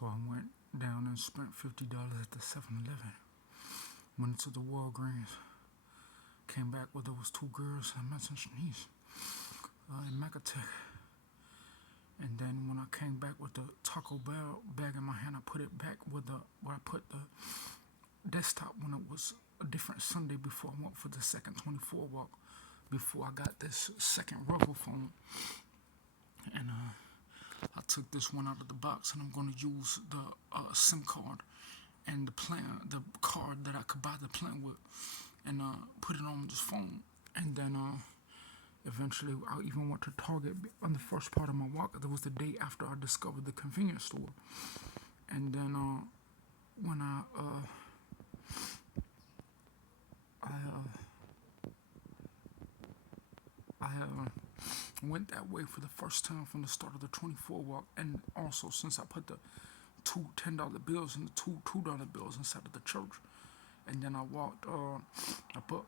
So I went down and spent $50 at the 7-Eleven. Went into the Walgreens. Came back with those two girls I mentioned Shanice in Macatech. And then when I came back with the Taco Bell bag in my hand, I put it back with the where I put the desktop when it was a different Sunday before I went for the second 24 walk. Before I got this second rubber phone, and I took this one out of the box, and I'm going to use the SIM card and the plan, the card that I could buy the plan with, and put it on this phone. And then eventually, I even went to Target on the first part of my walk. That was the day after I discovered the convenience store. And then when I went that way for the first time from the start of the 24 walk, and also since I put the two $10 bills and the two $2 bills inside of the church, and then I walked. I put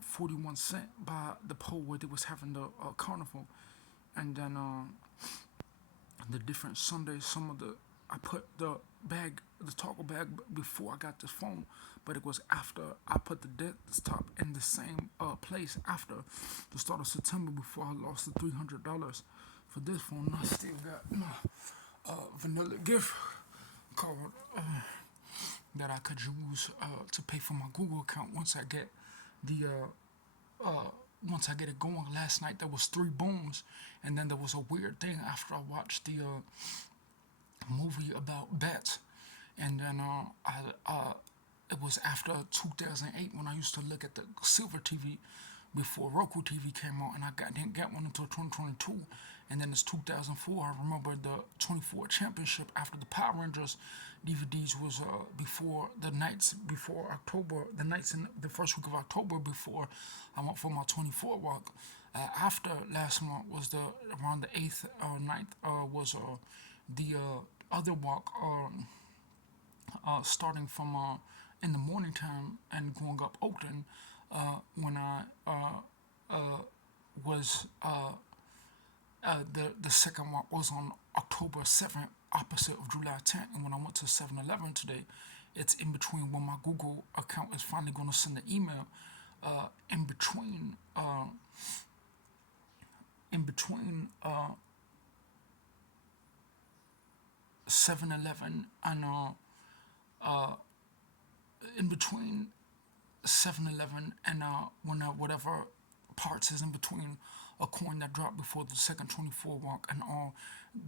41 cent by the pole where they was having the carnival, and then the different Sundays. Some of the I put the bag, the taco bag, before I got this phone, but it was after I put the desktop in the same place after the start of September before I lost the $300 for this phone. I still got my vanilla gift card that I could use to pay for my Google account once I get the once I get it going. Last night there was three booms, and then there was a weird thing after I watched the movie about bats, and then it was after 2008 when I used to look at the silver TV before Roku TV came out, and didn't get one until 2022, and then it's 2004. I remember the 24 championship after the Power Rangers DVDs was before the nights before October, the nights in the first week of October before I went for my 24 walk. After last month was the around the 8th or 9th was the other walk starting from in the morning time and going up Oakton when I was the second walk was on October 7th, opposite of July 10th. And when I went to 7-Eleven today, it's in between when my Google account is finally going to send the email. In between 7-Eleven and in between 7-Eleven and when whatever parts is in between a coin that dropped before the second 24 walk and all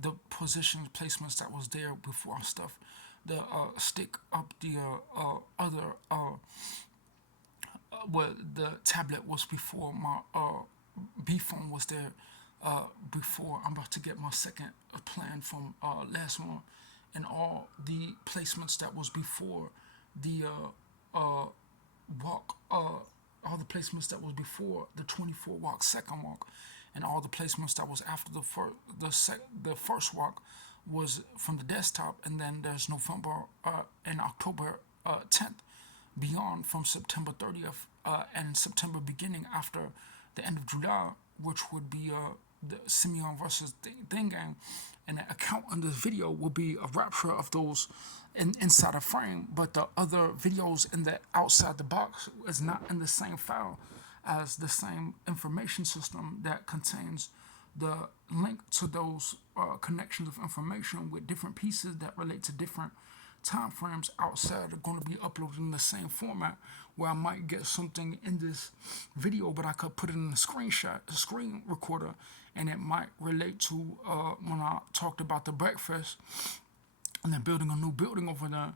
the position placements that was there before I stuffed the stick up the other well, the tablet was before my B phone was there before I'm about to get my second plan from last one, and all the placements that was before the walk, all the placements that was before the 24 walk second walk, and all the placements that was after the first walk was from the desktop, and then there's November and October 10th beyond from September 30th and September beginning after the end of July, which would be the Simeon versus Thing Gang, and the account in this video will be a rapture of those inside a frame, but the other videos in the outside the box is not in the same file as the same information system that contains the link to those connections of information with different pieces that relate to different time frames outside are going to be uploaded in the same format, where I might get something in this video, but I could put it in a screenshot, a screen recorder, and it might relate to when I talked about the breakfast and then building a new building over there,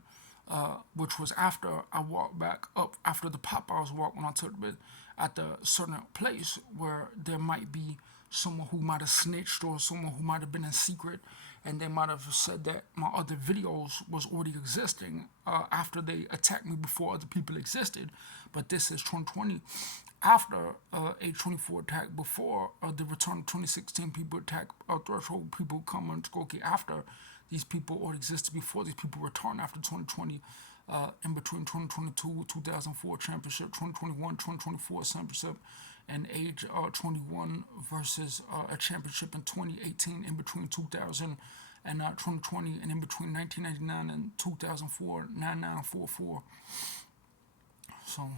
which was after I walked back up after the Popeyes walk when I took it at the certain place where there might be someone who might have snitched or someone who might have been in secret, and they might have said that my other videos was already existing after they attacked me before other people existed. But this is 2020 after a 24 attack, before the return of 2016 people attack threshold people coming to Skokie after these people already existed before these people returned after 2020. In between 2022 2004 championship, 2021 2024 championship, and age 21 versus a championship in 2018 in between 2000 and 2020, and in between 1999 and 2004, 9944. So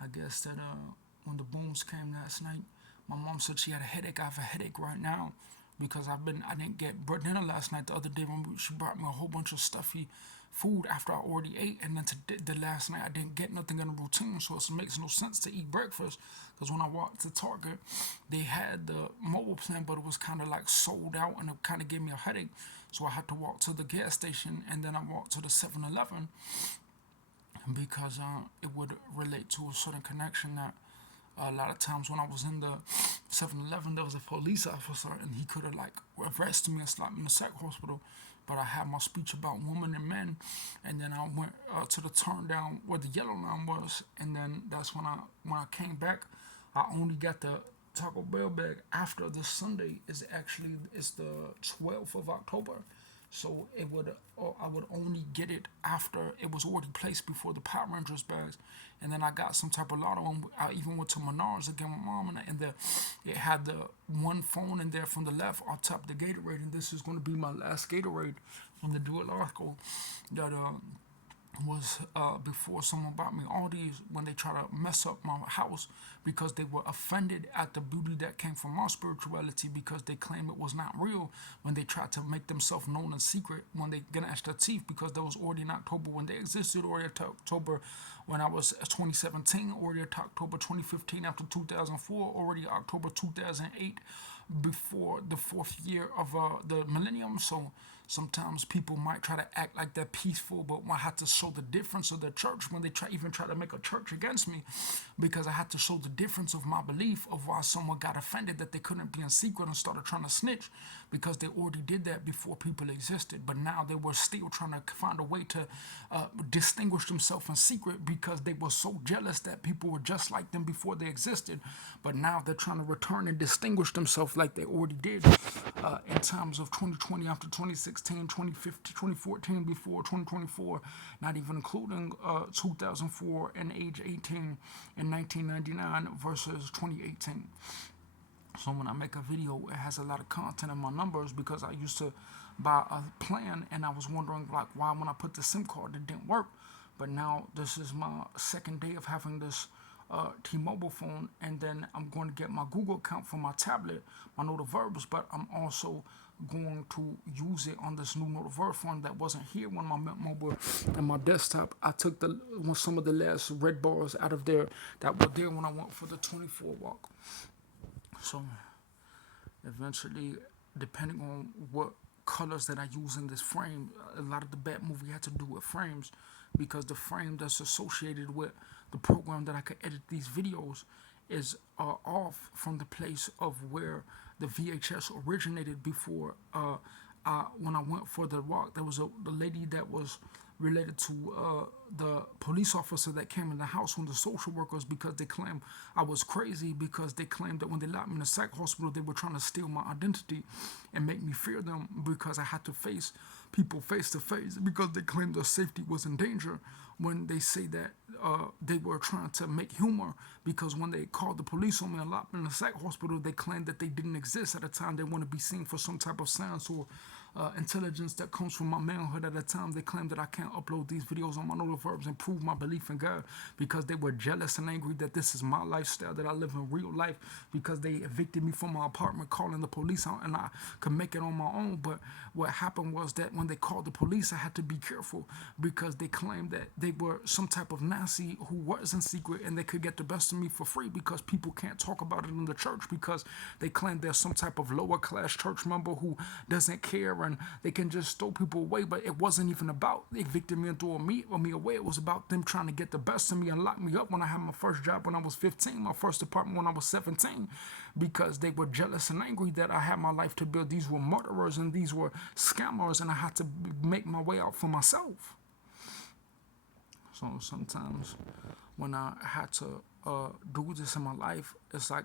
I guess that when the booms came last night, my mom said she had a headache. I have a headache right now because I didn't get dinner last night. The other day when she brought me a whole bunch of stuffy food after I already ate, and then the last night I didn't get nothing in a routine, so it makes no sense to eat breakfast. Because when I walked to Target, they had the mobile plan, but it was kind of like sold out, and it kind of gave me a headache. So I had to walk to the gas station, and then I walked to the 7-Eleven because it would relate to a certain connection that a lot of times when I was in the 7-Eleven, there was a police officer and he could have like arrested me and slapped me in the psych hospital. But I had my speech about women and men, and then I went to the turn down where the yellow line was, and then that's when I came back. I only got the Taco Bell bag after this Sunday it's the 12th of October. So I would only get it after it was already placed before the Power Rangers bags, and then I got some type of lotto. And I even went to Menards again with mom, and it had the one phone in there from the left on top of the Gatorade, and this is going to be my last Gatorade from the dual article that was before someone bought me all these when they try to mess up my house because they were offended at the beauty that came from my spirituality because they claim it was not real when they tried to make themselves known in secret when they gnashed their teeth because that was already in October when they existed, already October when I was 2017, already October 2015 after 2004, already October 2008 before the fourth year of the millennium. So sometimes people might try to act like they're peaceful, but I had to show the difference of the church when they even try to make a church against me, because I had to show the difference of my belief of why someone got offended that they couldn't be in secret and started trying to snitch because they already did that before people existed. But now they were still trying to find a way to distinguish themselves in secret because they were so jealous that people were just like them before they existed. But now they're trying to return and distinguish themselves like they already did in times of 2020 after 2016, 2015, 2014 before 2024, not even including 2004 and age 18 in 1999 versus 2018. So when I make a video, it has a lot of content in my numbers because I used to buy a plan and I was wondering like why when I put the SIM card it didn't work. But now this is my second day of having this T-Mobile phone, and then I'm going to get my Google account for my tablet, my Notiverbs, but I'm also going to use it on this new Notiverb phone that wasn't here when my mobile and my desktop. I took some of the last red bars out of there that were there when I went for the 24 walk. So eventually, depending on what colors that I use in this frame, a lot of the Bat movie had to do with frames because the frame that's associated with the program that I could edit these videos is off from the place of where the VHS originated before. When I went for the walk, there was the lady that was related to the police officer that came in the house when the social workers, because they claimed I was crazy, because they claimed that when they locked me in the psych hospital they were trying to steal my identity and make me fear them because I had to face people face to face because they claimed their safety was in danger, when they say that they were trying to make humor because when they called the police on me and locked me in the psych hospital they claimed that they didn't exist at the time. They want to be seen for some type of science or intelligence that comes from my manhood. At the time they claimed that I can't upload these videos on my Notiverbs and prove my belief in God because they were jealous and angry that this is my lifestyle that I live in real life, because they evicted me from my apartment calling the police out and I could make it on my own. But what happened was that when they called the police I had to be careful because they claimed that they were some type of Nazi who was in secret and they could get the best of me for free because people can't talk about it in the church because they claim there's some type of lower class church member who doesn't care and they can just throw people away. But it wasn't even about evicting me and throwing me away. It was about them trying to get the best of me and lock me up when I had my first job when I was 15, my first apartment when I was 17, because they were jealous and angry that I had my life to build. These were murderers and these were scammers and I had to make my way out for myself. So sometimes when I had to do this in my life, it's like,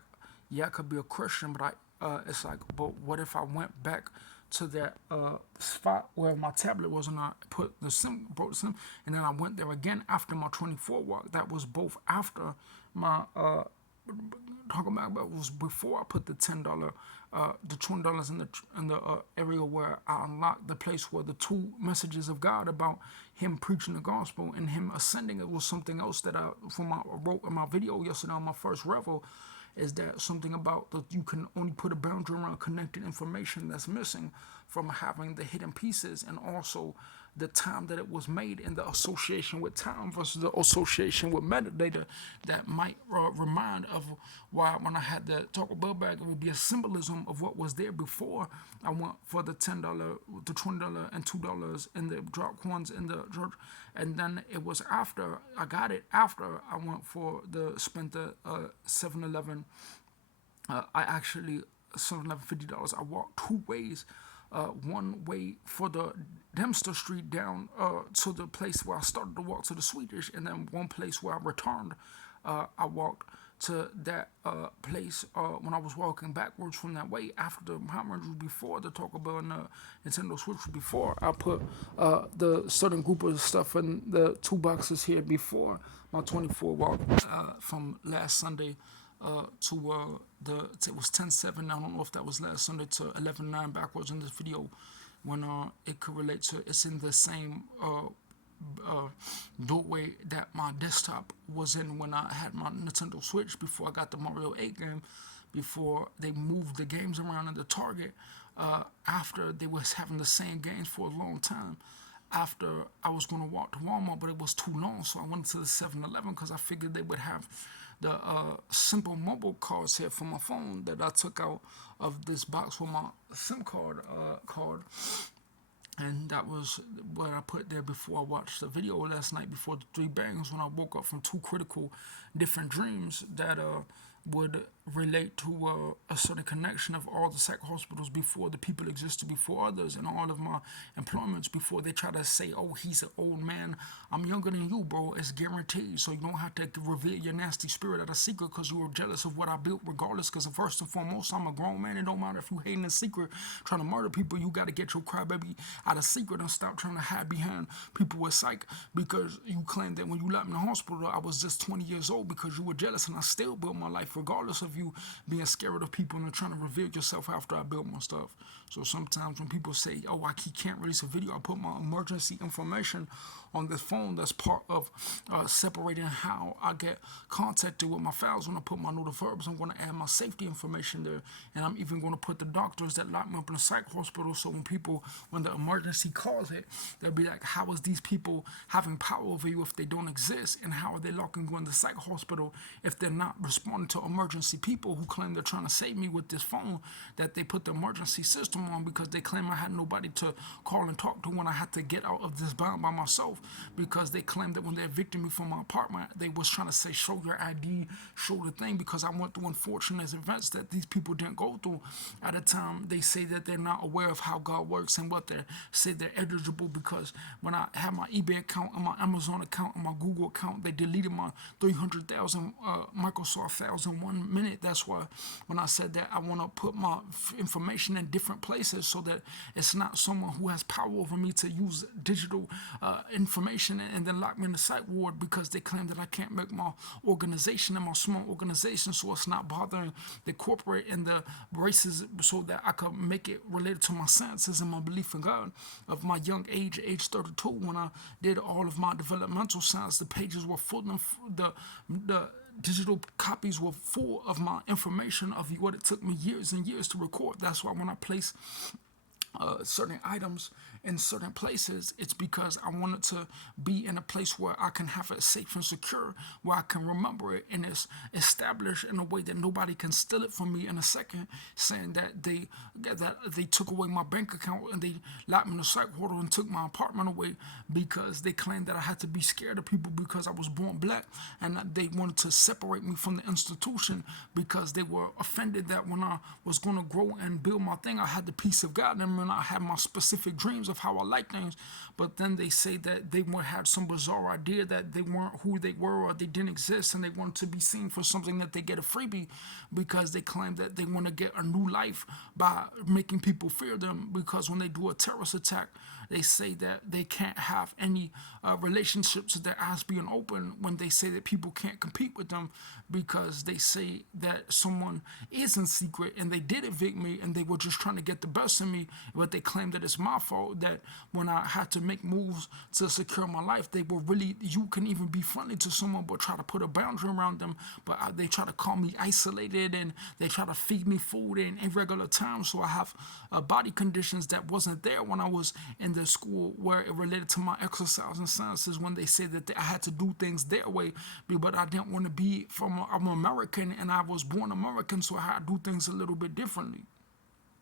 yeah, I could be a Christian, but it's like, but what if I went back to that spot where my tablet was and I put the SIM, brought the SIM, and then I went there again after my 24 walk. That was both after my talking about was before I put the $10, the $20 in the area where I unlocked the place where the two messages of God about Him preaching the gospel and Him ascending. It was something else that I wrote in my video yesterday on my first revel. Is that something about that you can only put a boundary around connected information that's missing from having the hidden pieces, and also the time that it was made and the association with time versus the association with metadata that might remind of why when I had the Taco Bell bag, it would be a symbolism of what was there before I went for the $10, the $20, and $2 in the drop coins in the church. And then it was after I got it, after I went for spent the 7-Eleven. I actually $750. I walked two ways. One way for the Dempster Street down to the place where I started to walk to the Swedish, and then one place where I returned. I walked to that place when I was walking backwards from that way after the Hammer before the Taco Bell and the Nintendo Switch before. I put the certain group of stuff in the two boxes here before my 24 walk from last Sunday to it was 10-7. I don't know if that was last Sunday to 11-9 backwards in this video when it could relate to. It's in the same doorway that my desktop was in when I had my Nintendo Switch before I got the Mario 8 game, before they moved the games around in the Target, after they was having the same games for a long time. After I was going to walk to Walmart, but it was too long, so I went to the 7-Eleven because I figured they would have the simple mobile cards here for my phone that I took out of this box with my SIM card and that was what I put there before I watched the video last night before the three bangs, when I woke up from two critical different dreams that would relate to a certain connection of all the psych hospitals before the people existed before others, and all of my employments before they try to say, oh, he's an old man. I'm younger than you, bro. It's guaranteed. So you don't have to reveal your nasty spirit at a secret because you were jealous of what I built regardless, because first and foremost, I'm a grown man. It don't matter if you hating a secret, trying to murder people. You got to get your crybaby out of secret and stop trying to hide behind people with psych, because you claim that when you left me in the hospital, I was just 20 years old because you were jealous, and I still built my life regardless of you being scared of people and trying to reveal yourself after I built my stuff. So sometimes when people say, oh, he can't release a video, I put my emergency information on this phone. That's part of separating how I get contacted with my files. When I put my note verbs, I'm going to add my safety information there. And I'm even going to put the doctors that locked me up in the psych hospital, so when the emergency calls it, they'll be like, how is these people having power over you if they don't exist? And how are they locking you in the psych hospital if they're not responding to emergency people who claim they're trying to save me with this phone that they put the emergency system on, because they claim I had nobody to call and talk to when I had to get out of this bind by myself, because they claim that when they evicted me from my apartment, they was trying to say, show your ID, show the thing, because I went through unfortunate events that these people didn't go through. At a time, they say that they're not aware of how God works and what they say they're eligible, because when I had my eBay account and my Amazon account and my Google account, they deleted my 300,000 Microsoft files in 1 minute. That's why when I said that I want to put my information in different places so that it's not someone who has power over me to use digital information and then lock me in the psych ward, because they claim that I can't make my organization and my small organization, so it's not bothering the corporate and the races, so that I could make it related to my senses and my belief in God. Of my young age 32, when I did all of my developmental science, the pages were full of the digital copies were full of my information of what it took me years and years to record. That's why when I place certain items in certain places, it's because I want it to be in a place where I can have it safe and secure, where I can remember it, and it's established in a way that nobody can steal it from me in a second, saying that they took away my bank account and they locked me in the psych ward and took my apartment away, because they claimed that I had to be scared of people because I was born black, and they wanted to separate me from the institution because they were offended that when I was going to grow and build my thing, I had the peace of God, and when I had my specific dreams of how I like things. But then they say that they had some bizarre idea that they weren't who they were, or they didn't exist, and they wanted to be seen for something that they get a freebie, because they claim that they want to get a new life by making people fear them, because when they do a terrorist attack, they say that they can't have any relationships that as being open, when they say that people can't compete with them because they say that someone is in secret and they did evict me and they were just trying to get the best of me, but they claim that it's my fault, that when I had to make moves to secure my life, they were really, you can even be friendly to someone but try to put a boundary around them, but they try to call me isolated and they try to feed me food in irregular times. So I have body conditions that wasn't there when I was in the school, where it related to my exercise and sciences, when they said that I had to do things their way, but I didn't want to be I'm American and I was born American, so I had to do things a little bit differently.